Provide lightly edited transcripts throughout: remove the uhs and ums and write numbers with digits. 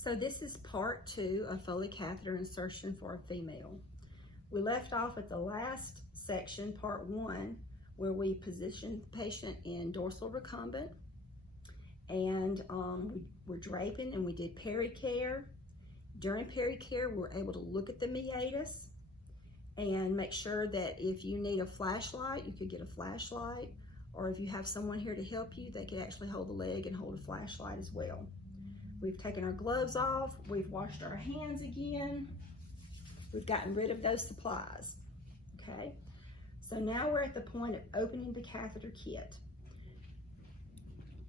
So this is part 2 of Foley catheter insertion for a female. We left off at the last section, part 1, where we positioned the patient in dorsal recumbent, and we're draping, and we did pericare. During pericare, we were able to look at the meatus and make sure that if you need a flashlight, you could get a flashlight, or if you have someone here to help you, they could actually hold the leg and hold a flashlight as well. We've taken our gloves off, we've washed our hands again, we've gotten rid of those supplies, okay? So now we're at the point of opening the catheter kit.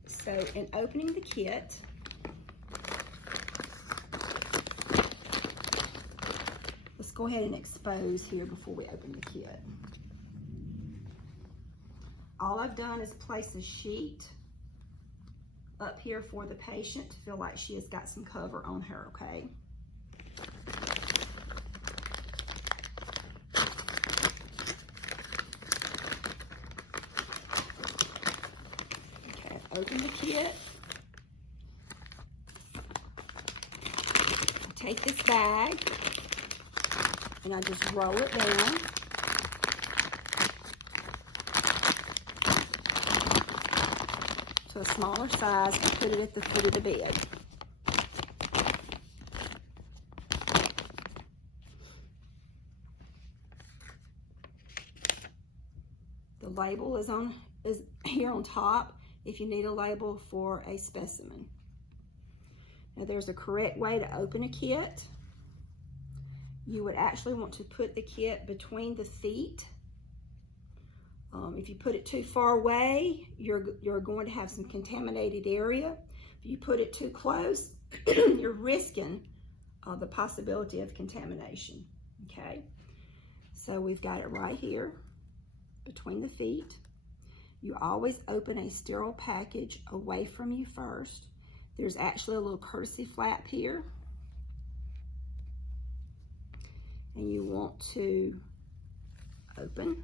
So in opening the kit, let's go ahead and expose here before we open the kit. All I've done is place a sheet up here for the patient to feel like she has got some cover on her, okay? Okay, open the kit. I take this bag and I just roll it down. To a smaller size and put it at the foot of the bed. The label is here on top if you need a label for a specimen. Now there's a correct way to open a kit. You would actually want to put the kit between the feet. If you put it too far away, you're going to have some contaminated area. If you put it too close, you're risking the possibility of contamination, okay? So we've got it right here between the feet. You always open a sterile package away from you first. There's actually a little courtesy flap here. And you want to open.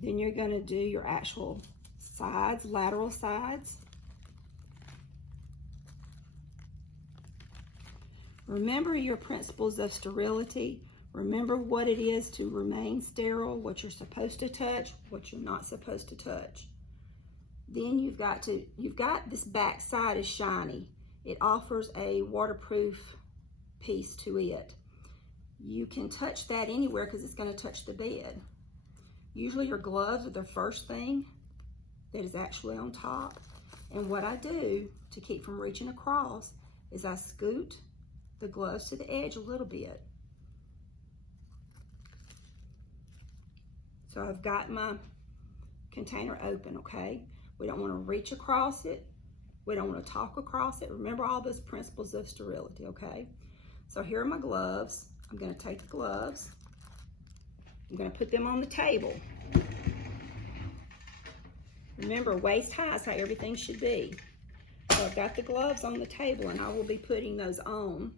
Then you're going to do your actual sides, lateral sides. Remember your principles of sterility. Remember what it is to remain sterile, what you're supposed to touch, what you're not supposed to touch. Then you've got this back side is shiny. It offers a waterproof piece to it. You can touch that anywhere because it's going to touch the bed. Usually your gloves are the first thing that is actually on top. And what I do to keep from reaching across is I scoot the gloves to the edge a little bit. So I've got my container open, okay? We don't want to reach across it. We don't want to talk across it. Remember all those principles of sterility, okay? So here are my gloves. I'm going to take the gloves. I'm going to put them on the table. Remember, waist high is how everything should be. So I've got the gloves on the table, and I will be putting those on.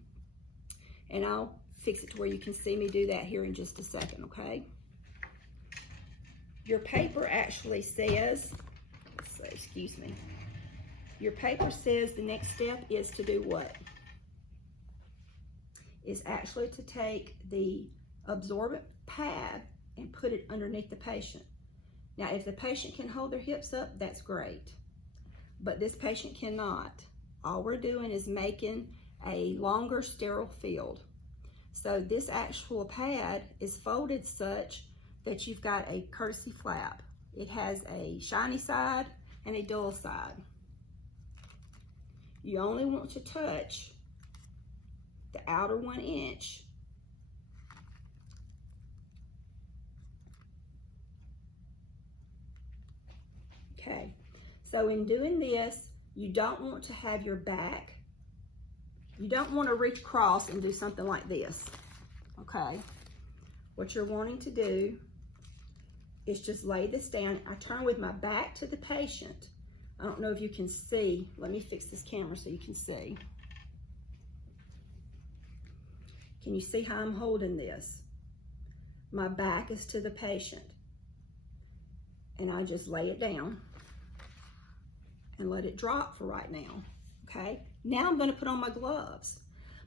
And I'll fix it to where you can see me do that here in just a second, okay? Your paper actually says, so excuse me, your paper says the next step is to do what? Is actually to take the absorbent pad and put it underneath the patient. Now, if the patient can hold their hips up, that's great. But this patient cannot. All we're doing is making a longer sterile field. So this actual pad is folded such that you've got a courtesy flap. It has a shiny side and a dull side. You only want to touch the outer 1 inch. Okay, so in doing this, you don't want to have your back, you don't want to reach across and do something like this, okay? What you're wanting to do is just lay this down. I turn with my back to the patient. I don't know if you can see. Let me fix this camera so you can see. Can you see how I'm holding this? My back is to the patient. And I just lay it down and let it drop for right now, okay? Now I'm gonna put on my gloves,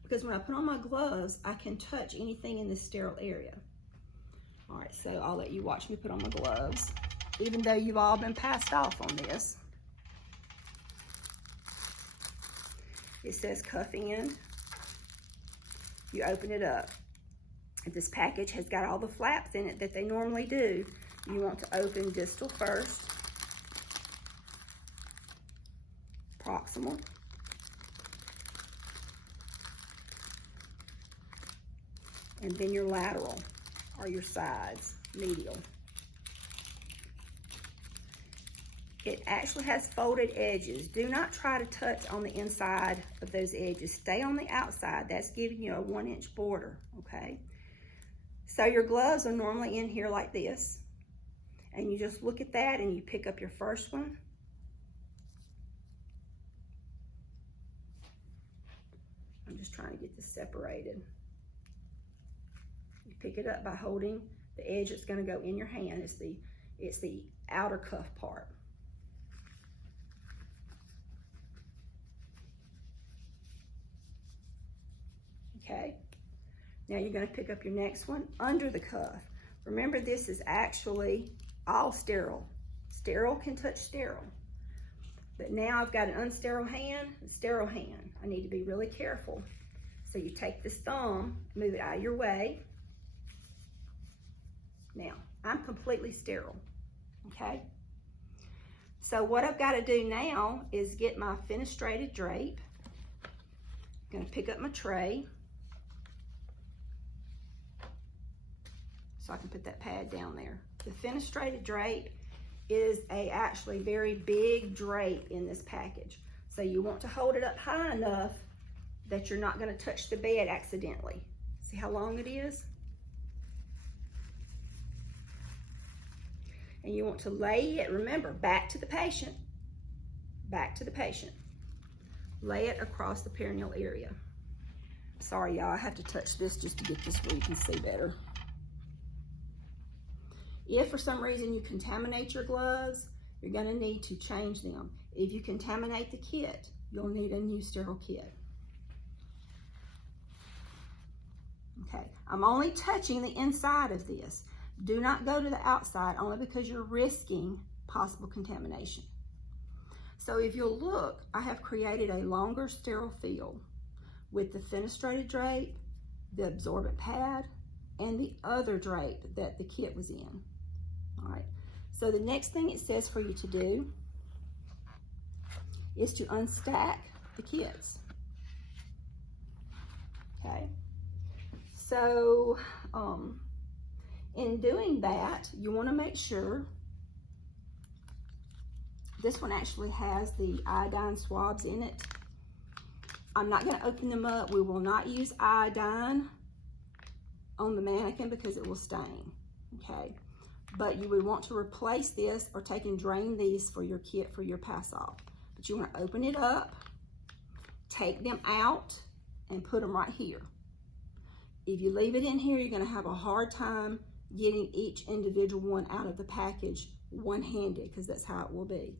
because when I put on my gloves, I can touch anything in this sterile area. All right, so I'll let you watch me put on my gloves, even though you've all been passed off on this. It says cuff in. You open it up. If this package has got all the flaps in it that they normally do, you want to open distal first, proximal, and then your lateral, or your sides, medial. It actually has folded edges. Do not try to touch on the inside of those edges. Stay on the outside. That's giving you a 1-inch border, okay? So your gloves are normally in here like this. And you just look at that and you pick up your first one. I'm just trying to get this separated. You pick it up by holding the edge that's going to go in your hand. It's the outer cuff part. Okay, now you're going to pick up your next one under the cuff. Remember, this is actually all sterile. Sterile can touch sterile. But now I've got an unsterile hand, a sterile hand. I need to be really careful. So you take this thumb, move it out of your way. Now, I'm completely sterile, okay? So what I've got to do now is get my fenestrated drape. I'm going to pick up my tray, so I can put that pad down there. The fenestrated drape is actually very big drape in this package. So you want to hold it up high enough that you're not going to touch the bed accidentally. See how long it is? And you want to lay it, remember, back to the patient. Back to the patient. Lay it across the perineal area. Sorry, y'all, I have to touch this just to get this where you can see better. If for some reason you contaminate your gloves, you're going to need to change them. If you contaminate the kit, you'll need a new sterile kit. Okay, I'm only touching the inside of this. Do not go to the outside, only because you're risking possible contamination. So if you'll look, I have created a longer sterile field with the fenestrated drape, the absorbent pad, and the other drape that the kit was in. All right, so the next thing it says for you to do is to unstack the kits. Okay, so in doing that, you want to make sure this one actually has the iodine swabs in it. I'm not going to open them up. We will not use iodine on the mannequin because it will stain, okay? But you would want to replace this or take and drain these for your kit for your pass-off. But you want to open it up, take them out, and put them right here. If you leave it in here, you're going to have a hard time getting each individual one out of the package one-handed, because that's how it will be.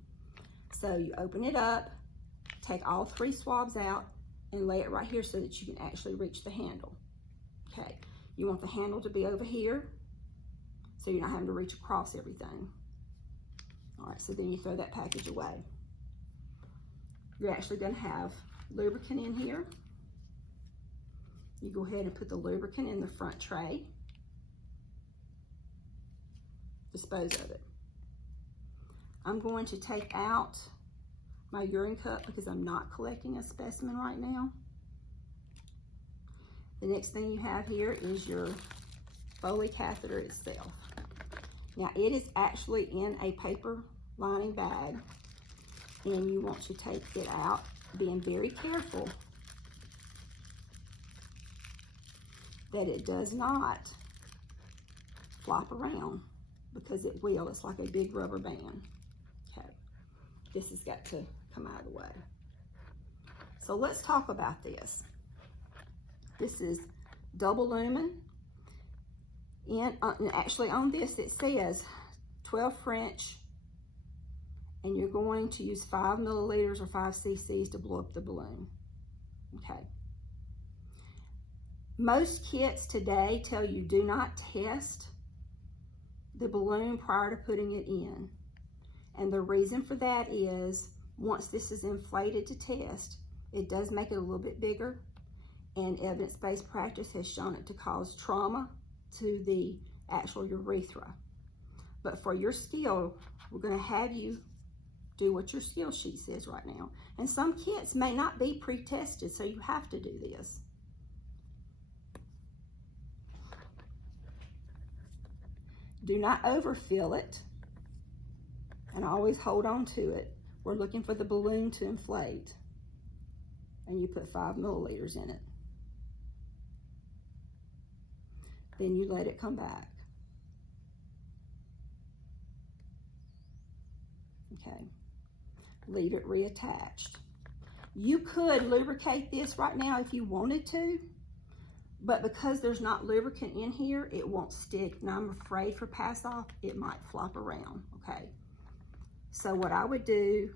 So you open it up, take all 3 swabs out, and lay it right here so that you can actually reach the handle. Okay, you want the handle to be over here, so you're not having to reach across everything. All right, so then you throw that package away. You're actually going to have lubricant in here. You go ahead and put the lubricant in the front tray. Dispose of it. I'm going to take out my urine cup because I'm not collecting a specimen right now. The next thing you have here is your Foley catheter itself. Now it is actually in a paper lining bag, and you want to take it out, being very careful that it does not flop around, because it will. It's like a big rubber band. Okay, this has got to come out of the way. So let's talk about this. This is double lumen. And actually on this it says 12 French and you're going to use 5 milliliters or 5 cc's to blow up the balloon. Okay. Most kits today tell you do not test the balloon prior to putting it in. And the reason for that is once this is inflated to test, it does make it a little bit bigger, and evidence-based practice has shown it to cause trauma to the actual urethra. But for your skill, we're going to have you do what your skill sheet says right now. And some kits may not be pre-tested, so you have to do this. Do not overfill it, and always hold on to it. We're looking for the balloon to inflate, and you put 5 milliliters in it. Then you let it come back. Okay, leave it reattached. You could lubricate this right now if you wanted to, but because there's not lubricant in here, it won't stick, and I'm afraid for pass off, it might flop around, okay? So what I would do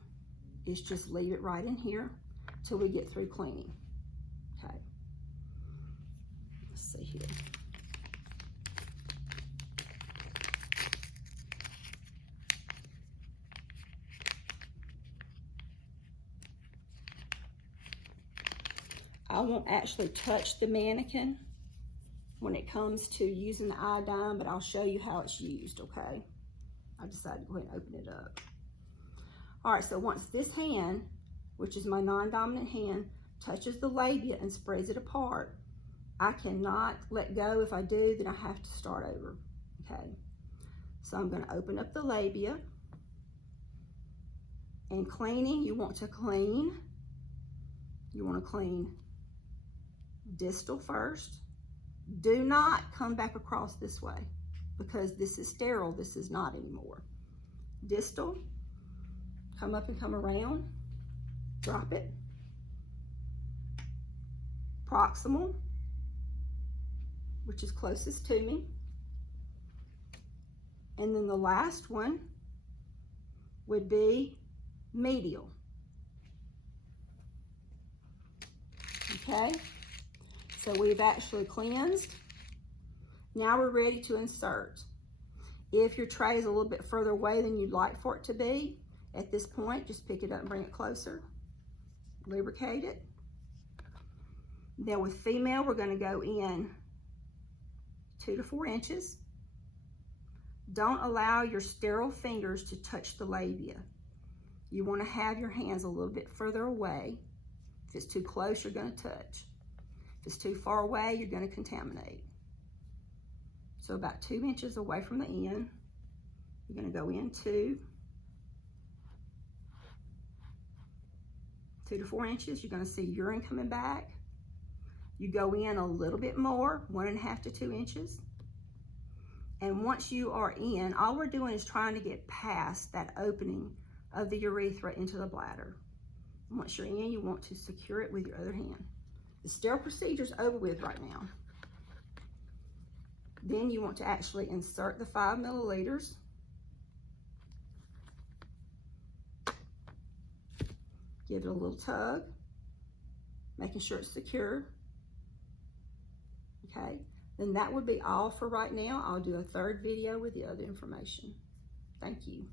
is just leave it right in here till we get through cleaning, okay? Let's see here. I won't actually touch the mannequin when it comes to using the iodine, but I'll show you how it's used, okay? I decided to go ahead and open it up. All right, so once this hand, which is my non-dominant hand, touches the labia and spreads it apart, I cannot let go. If I do, then I have to start over, okay? So I'm gonna open up the labia. And cleaning, you want to clean distal first. Do not come back across this way because this is sterile, this is not anymore. Distal, come up and come around, drop it. Proximal, which is closest to me. And then the last one would be medial. Okay, so we've actually cleansed. Now we're ready to insert. If your tray is a little bit further away than you'd like for it to be, at this point, just pick it up and bring it closer. Lubricate it. Then with female, we're going to go in 2 to 4 inches. Don't allow your sterile fingers to touch the labia. You want to have your hands a little bit further away. If it's too close, you're going to touch. If it's too far away, you're going to contaminate. So about 2 inches away from the end, you're going to go in 2 to 4 inches. You're going to see urine coming back. You go in a little bit more, 1.5 to 2 inches. And once you are in, all we're doing is trying to get past that opening of the urethra into the bladder. And once you're in, you want to secure it with your other hand. The sterile procedure is over with right now. Then you want to actually insert the 5 milliliters. Give it a little tug, making sure it's secure. Okay, then that would be all for right now. I'll do a third video with the other information. Thank you.